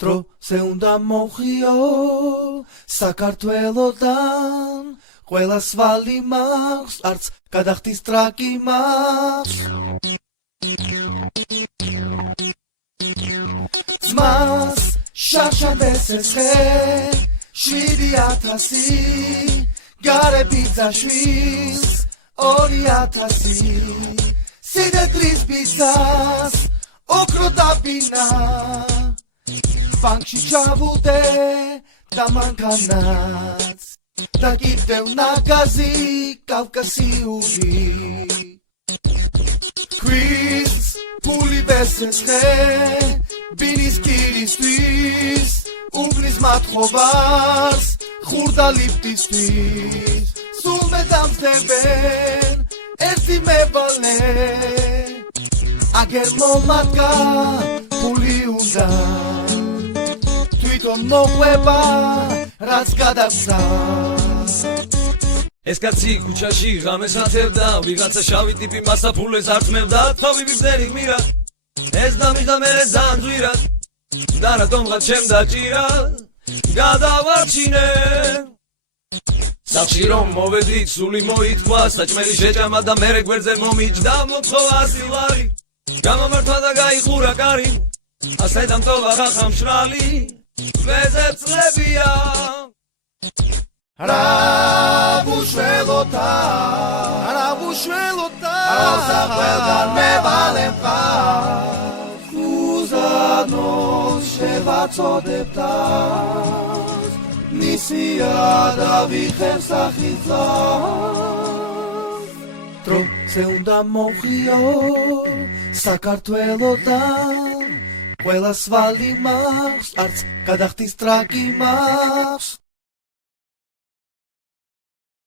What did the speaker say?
დროზე უნდა მოვხიო საქართველოდან ყველა სვალი მაქვს არც გადახდის ტრაკი მაქვს ძმას შარშანდეს ესხე 7000 გარები ძაშვილს 2000 სიდედრის ბიზას ოქრო დაბინა ბანკში ჩავუდე და მანქანაც და კიდევ ნაგაზი კავკასიური ქვის ფული ვესესხე ბინის კირისთვის უბნის მათხოვარს ხურდა ლიფტისთვის სულ მე დამსდებენ ერთი მევალე აგერ მომადგა ფული უნდა თვითონ მოყვება რაც გადაგზა ეს კაცი ქუჩაში ღამეს ათევდა ვიღაცა შავი ტიპი მასაფულეს ართმევდა თავი ვიბზენი გმირა ეს დამიჯდა მერე ზანძვირა და რატომღაც ჩემ დაჭირა გადავარჩინე სახში რომ მოვედით სული მოითქვა საჭმელი შეჭამა და მერე გვერდზე მომიჯდა მოთხოვა 100 ლარი გამომართვა და გაიხურა კარი ასე დამტოვა ხახა მშრალი ვეზერწლებია რა ბუშველოთა როცა ყველგან მევალე მყავს უზადოს შევაწოდებდა ნისია და ვიხებ სახილძას დროზე უნდა მოვხიო საქართველოდან ყველა სვალი მაქვს არც გადახდის ტრაკი მაქვს